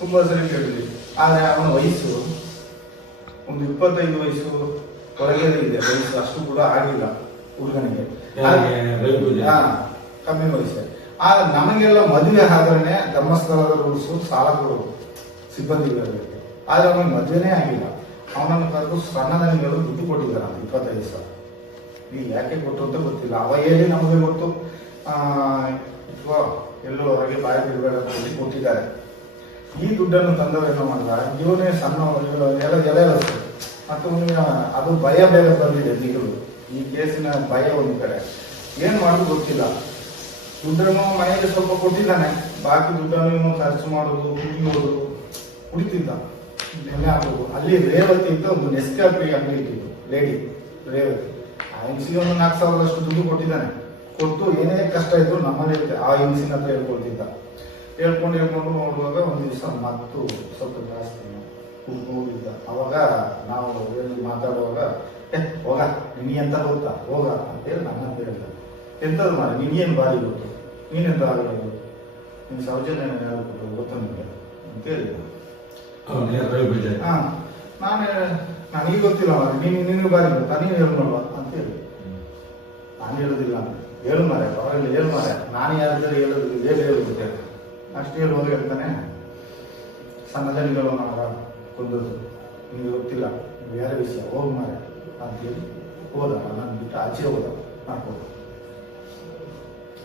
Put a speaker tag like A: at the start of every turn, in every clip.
A: ತುಂಬಾ ಸರಿ ಕೇಳಿದ್ವಿ. ಆದರೆ ಅವನ ವಯಸ್ಸು ಒಂದು ಇಪ್ಪತ್ತೈದು ವಯಸ್ಸು ಹೊರಗೆ ಇದೆ. ವಯಸ್ಸು ಅಷ್ಟು ಕೂಡ ಆಗಿಲ್ಲ ಹುಡುಗನಿಗೆ. ಕಮ್ಮಿ ವಯಸ್ಸು. ಆದ್ರೆ ನಮಗೆಲ್ಲ ಮದುವೆ ಆದ್ರೆ ಧರ್ಮಸ್ಥಳದ ರೂಲ್ಸು ಸಾಲ ಕೊಡೋದು ಸಿಬ್ಬಂದಿಗಳಿಗೆ. ಆದ್ರೆ ಅವನಿಗೆ ಮದುವೆನೇ ಆಗಿಲ್ಲ. ಅವನನ್ನು ಕರೆದು ಸಣ್ಣದನಿಗಳು ದುಡ್ಡು ಕೊಟ್ಟಿದ್ದಾರೆ ಇಪ್ಪತ್ತೈದು ಸಾವಿರ. ಈಗ ಯಾಕೆ ಕೊಟ್ಟು ಅಂತ ಗೊತ್ತಿಲ್ಲ. ಅವ ಹೇಳಿ ನಮಗೆ ಗೊತ್ತು. ಇಟ್ಕೋ, ಎಲ್ಲೋ ಹೊರಗೆ ಬಾಯಿ ಬಿಡಬೇಡ ಅಂತ ಕೊಟ್ಟಿದ್ದಾರೆ ಈ ದುಡ್ಡನ್ನು ತಂದವರೇನು ಮಾಡಿದ ಇವನೇ ಸಣ್ಣ ಎಲ್ಲ ಎಲೆ ಮತ್ತು ಅದು ಭಯ ಬೇರೆ ಬಂದಿದೆ ನೀರು ಈ ಕೇಸಿನ ಭಯ ಒಂದು ಕಡೆ. ಏನು ಮಾಡೋದು ಗೊತ್ತಿಲ್ಲ. ದುಡ್ಡನ್ನು ಮನೆಯಲ್ಲಿ ಸ್ವಲ್ಪ ಕೊಟ್ಟಿದ್ದಾನೆ. ಬಾಕಿ ದುಡ್ಡನ್ನು ಖರ್ಚು ಮಾಡೋದು ಕುಡಿಯೋದು ಕುಡಿತಿದ್ದ. ನೆನ್ನೆ ಆಗೋದು ಅಲ್ಲಿ ರೇವತಿ ಅಂತ ಒಂದು ನೆಸ್ಕಾಫಿ ಅಂಗಡಿ ಇಟ್ಟಿದ್ದು ಲೇಡಿ ರೇವತಿ ಆ ಒಂದು ನಾಲ್ಕು ಸಾವಿರದಷ್ಟು ದುಡ್ಡು ಕೊಟ್ಟಿದ್ದಾನೆ. ಕೊಟ್ಟು ಏನೇ ಕಷ್ಟ ಇದ್ರು ನಮ್ಮನೆ ಇರುತ್ತೆ. ಆ ಹಿಂಸಿನ ಹತ್ರ ಹೇಳ್ಕೊಳ್ತಿದ್ದ. ಹೇಳ್ಕೊಂಡು ಹೇಳ್ಕೊಂಡು ನೋಡುವಾಗ ಒಂದು ದಿವಸ ಮತ್ತು ಸ್ವಲ್ಪ ಜಾಸ್ತಿ ಹೋಗಿದ್ದ ಅವಾಗ ನಾವು ಏನು ಮಾತಾಡುವಾಗ ಏ ಹೋಗ ನಿನಗೆ ಎಂತ ಗೊತ್ತಾ? ಹೋಗ ಅಂತೇಳಿ ನನ್ನ ಅಂತ ಹೇಳ್ದ. ಎಂಥದ್ದು ಮಾಡಿ ನಿನಗೇನು ಬಾರಿ ಗೊತ್ತು? ನೀನೆಂತ ಆಗಬೇಕು ನಿನ್ ಸೌಜನ್ಯ ಯಾರು ಕೊಟ್ಟು ಗೊತ್ತು ನಿಮಗೆ ಅಂತ ಹೇಳಿದ. ಹಾ ನಾನು ನನಗೆ ಗೊತ್ತಿಲ್ಲ ಮಾರ್ರೆ. ನೀನು ನಿನಗೆ ಬಾರಿ ಗೊತ್ತಾ? ನೀನು ಹೇಳ್ಕೊಳ್ವಾ ಅಂತ ನಾನು ಹೇಳುದಿಲ್ಲ. ಅಂತ ಹೇಳು ಮಾರೆ ಪರವಾಗಿಲ್ಲ ಹೇಳು ಮಾರೆ ನಾನು ಯಾರಿದ್ರೆ ಹೇಳುದು ಹೇಳಿ ಹೇಳುತ್ತೆ ಅಷ್ಟು ಹೇಳುವಾಗ ಹೇಳ್ತಾನೆ ಸಣ್ಣ ಜನಗಳು ನಾವು ಕೊಂದದ್ದು. ನಿಮಗೆ ಗೊತ್ತಿಲ್ಲ ಬೇರೆ ವಿಷಯ? ಹೋಗಿ ಮಾರೆ ಅಂತೇಳಿ ಹೋದ. ನಾನು ಬಿಟ್ಟು ಆಚೆ ಹೋದ ಮಾಡ್ಕೊಂಡು.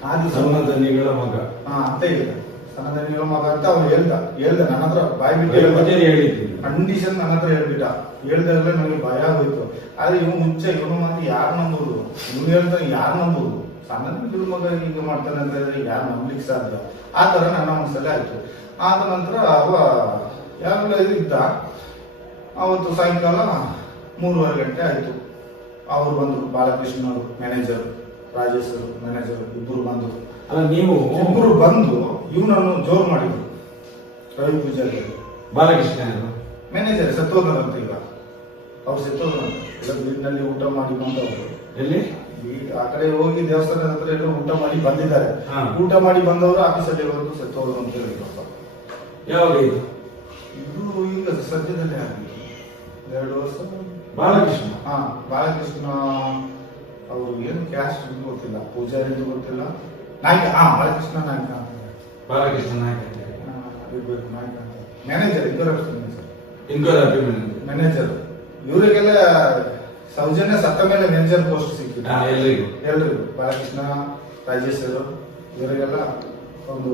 A: ಆ ದಿವಸ
B: ಸಣ್ಣದನಿಗಳ ಮಗ.
A: ಹಾ ಅಂತ ಹೇಳಿದ. ಸಣ್ಣ ಜನಗಳ ಮಗ ಅಂತ ಅವ್ನು ಹೇಳ್ದ. ಹೇಳ್ದ ನನ್ನ ಹತ್ರ ಬಾಯಿ ಬಿಟ್ಟು ಹೇಳ್ದ.
B: ರವಿಪೂಜೆ
A: ಕಂಡೀಷನ್ ನನ್ನ ಹತ್ರ ಹೇಳ್ಬಿಟ್ಟ. ಹೇಳ್ದಾಗಲೇ ನನಗೆ ಭಯ ಆಗೋಯ್ತು ಆದ್ರೆ ಇವನು ಮುಂಚೆ ಇವನು ಅಂತ ಯಾರು ನಂಬೋದು ಹೇಳ್ತಾನೆ ಯಾರು ನಂಬೋದು? ಸಣ್ಣ ಬಿಡು ಮಗ ಈಗ ಮಾಡ್ತಾನೆ ಅಂತ ಹೇಳಿದ್ರೆ ಯಾರು ನಂಬಲಿಕ್ಕೆ ಸಾಧ್ಯ? ಆ ಥರ ನನ್ನ ಮನಸ್ಸಲ್ಲೇ ಆಯಿತು. ಆದ ನಂತರ ಅವ ಯಾರೆಲ್ಲ ಇದ್ದ ಅವತ್ತು ಸಾಯಂಕಾಲ ಮೂರುವರೆ ಗಂಟೆ ಆಯಿತು. ಅವರು ಬಂದರು ಬಾಲಕೃಷ್ಣ ಅವರು ಮ್ಯಾನೇಜರ್ ರಾಜೇಶ್ ಅವರು ಮ್ಯಾನೇಜರ್ ಇಬ್ಬರು ಬಂದರು.
B: ಅಲ್ಲ ನೀವು
A: ಒಬ್ಬರು ಬಂದು ಇವನನ್ನು ಜೋರು ಮಾಡಿದ್ರು. ರವಿ ಪೂಜಾರಿ
B: ಬಾಲಕೃಷ್ಣ?
A: ಮ್ಯಾನೇಜರ್ ಸತ್ತೋದರಂತ ಈಗ ಅವ್ರು ಸತ್ತೋದ್ರಂತ ಊಟ ಮಾಡಿ ಬಂದವರು.
B: ಎಲ್ಲಿ?
A: ಆ ಕಡೆ ಹೋಗಿ ದೇವಸ್ಥಾನದ ಹತ್ರ ಎಲ್ಲ ಊಟ ಮಾಡಿ ಬಂದಿದ್ದಾರೆ. ಊಟ ಮಾಡಿ ಬಂದವರು ಆಫೀಸಲ್ಲಿ ಹೋದ್ರು ಸತ್ತೋದ್ರು ಅಂತ ಹೇಳಿದ್ರಪ್ಪ.
B: ಯಾವಾಗ ಇದು?
A: ಇದು ಈಗ ಸದ್ಯದಲ್ಲೇ ಆಗಿದೆ. ಎರಡು ವರ್ಷ.
B: ಬಾಲಕೃಷ್ಣ?
A: ಹಾ ಬಾಲಕೃಷ್ಣ ಅವರು ಏನು ಕ್ಯಾಸ್ಟ್ ಗೊತ್ತಿಲ್ಲ. ಪೂಜಾರಿ ಗೊತ್ತಿಲ್ಲ. ನಾಯ್ಕ ಹಾ ಬಾಲಕೃಷ್ಣ ನಾಯ್ಕ.
B: ಬಾಲಕೃಷ್ಣ ನಾಯಕ
A: ಇರ್ಬೇಕು ನಾಯ್ಕ ಮ್ಯಾನೇಜರ್ ಇನ್ಕೋರ್ ಮ್ಯಾನೇಜರ್
B: ಅಭಿಮಾನಿ
A: ಮ್ಯಾನೇಜರ್ ಇವರಿಗೆಲ್ಲ ಸೌಜನ್ಯ ಸತ್ತ ಮೇಲೆ ಮ್ಯಾನೇಜರ್ ಪೋಸ್ಟ್ ಸಿಕ್ಕಿದೆ
B: ಹಾ ಎಲ್ರಿಗೂ.
A: ಎಲ್ರಿಗೂ. ಬಾಲಕೃಷ್ಣ ರಾಜೇಶ್ವರು ಇವರಿಗೆಲ್ಲ ಒಂದು